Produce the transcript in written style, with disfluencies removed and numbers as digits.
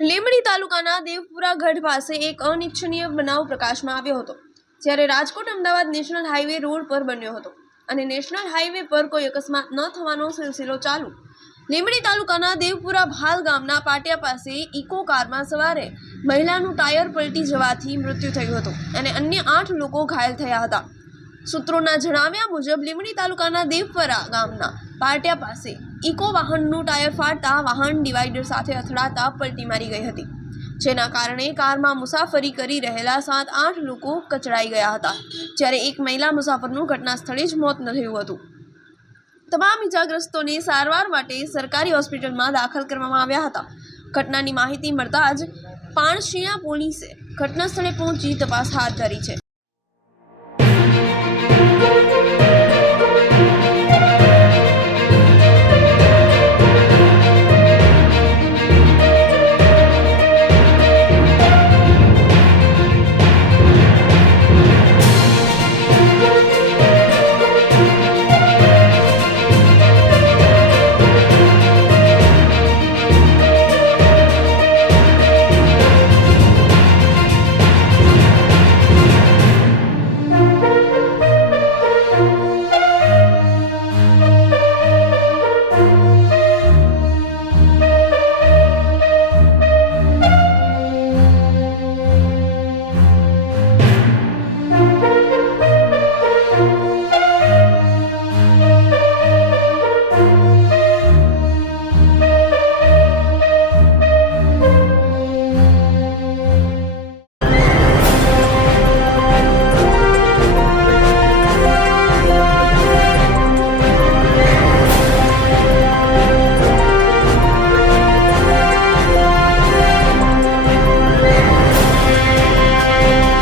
લીંબડી તાલુકાના દેવપુરા ગઢ પાસે એક અનિચ્છનીય બનાવ પ્રકાશમાં આવ્યો હતો, જ્યારે Rajkot Ahmedabad national highway road પર બન્યો હતો અને નેશનલ હાઈવે પર કોઈ અકસ્માત ન થવાનો સિલસિલો ચાલુ. લીંબડી તાલુકાના દેવપુરા ભાલ ગામના પાટિયા પાસે ઇકો કારમાં સવારે મહિલાનું ટાયર પલટી જવાથી મૃત્યુ થયું હતું અને અન્ય 8 લોકો ઘાયલ થયા હતા. સૂત્રોના જણાવ્યા મુજબ લીંબડી તાલુકાના દેવપુરા ગામના પાટિયા પાસે ઇકો વાહનનું ટાયર ફાટતા વાહન ડિવાઈડર સાથે અથડાતા પલટી મારી ગઈ હતી, જેના કારણે કારમાં મુસાફરી કરી રહેલા 7-8 લોકો કચડાઈ ગયા હતા, જ્યારે એક મહિલા મુસાફરનું ઘટના સ્થળે જ મોત થયું હતું. તમામ ઇજાગ્રસ્તોને સારવાર માટે સરકારી હોસ્પિટલમાં દાખલ કરવામાં આવ્યા હતા. ઘટનાની માહિતી મળતા જ પાણશીયા પોલીસે ઘટના સ્થળે પહોંચી તપાસ હાથ ધરી છે.